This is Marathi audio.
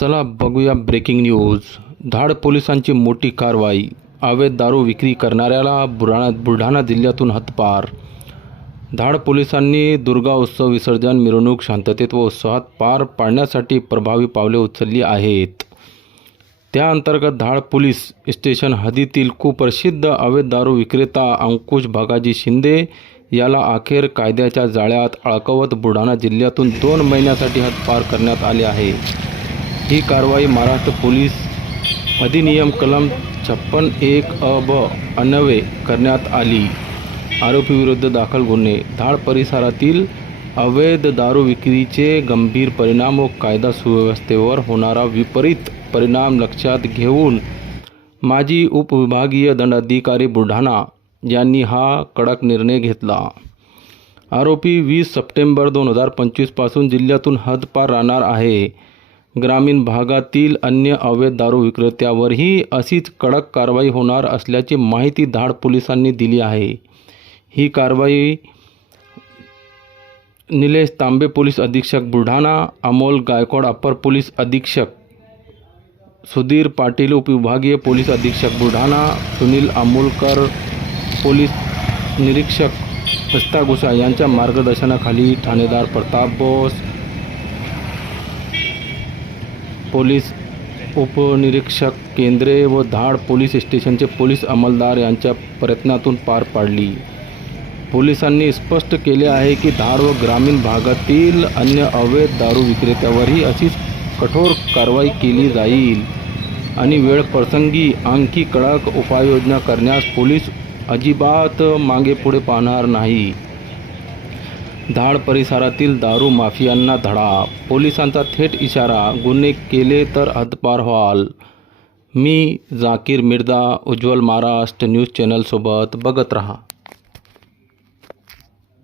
चला बघूया ब्रेकिंग न्यूज. धाड पोलिसांची मोठी कारवाई. अवैध दारू विक्री करणाऱ्याला बुराणा बुलढाणा जिल्ह्यातून हतपार. धाड पोलिसांनी दुर्गा उत्सव विसर्जन मिरवणूक शांततेत व उत्साहात पार पाडण्यासाठी प्रभावी पावले उचलली आहेत. त्या अंतर्गत धाड पोलीस स्टेशन हद्दीतील कुप्रसिद्ध अवैध दारू विक्रेता अंकुश भागाजी शिंदे याला अखेर कायद्याच्या जाळ्यात अळकवत बुलढाणा जिल्ह्यातून दोन महिन्यासाठी हद्दपार करण्यात आले आहे. ही कारवाई महाराष्ट्र पोलीस अधिनियम कलम छप्पन एक अ ब करण्यात आली. आरोपीविरुद्ध दाखल गुन्हे. धाड परिसरातील अवैध दारू विक्रीचे गंभीर परिणाम व कायदा सुव्यवस्थेवर होणारा विपरीत परिणाम लक्षात घेऊन माजी उपविभागीय दंडाधिकारी बुलढाणा यांनी हा कडक निर्णय घेतला. आरोपी वीस सप्टेंबर दोन हजार पंचवीसपासून जिल्ह्यातून हदपार राहणार आहे. ग्रामीण भागातील अन्य अवैध दारू विक्रेत्यावरही अशीच कडक कारवाई होणार असल्याची माहिती धाड पोलिसांनी दिली आहे. ही कारवाई निलेश तांबे पोलीस अधीक्षक बुलढाणा अमोल गायकवाड अप्पर पोलीस अधीक्षक सुधीर पाटील उपविभागीय पोलीस अधीक्षक बुलढाणा सुनील आमोलकर पोलीस निरीक्षक दस्ता गुसा यांच्या मार्गदर्शनाखाली ठाणेदार प्रताप बोस पोलीस उपनिरीक्षक केंद्रे व धाड पोलीस स्टेशनचे पोलीस अंमलदार यांच्या प्रयत्नातून पार पाडली. पोलिसांनी स्पष्ट केले आहे की धाड व ग्रामीण भागातील अन्य अवैध दारू विक्रेत्यावरही अशीच कठोर कारवाई केली जाईल आणि वेळ प्रसंगी आणखी कडक उपाययोजना करण्यास पोलीस अजिबात मागे पुढे पाहणार नाही. धाड परिसरातील दारू माफियांना धडा. पोलिसांचा थेट इशारा गुन्हे केले तर हद्दपार व्हाल. मी जाकीर मिर्दा उज्ज्वल महाराष्ट्र न्यूज चॅनलसोबत बघत रहा.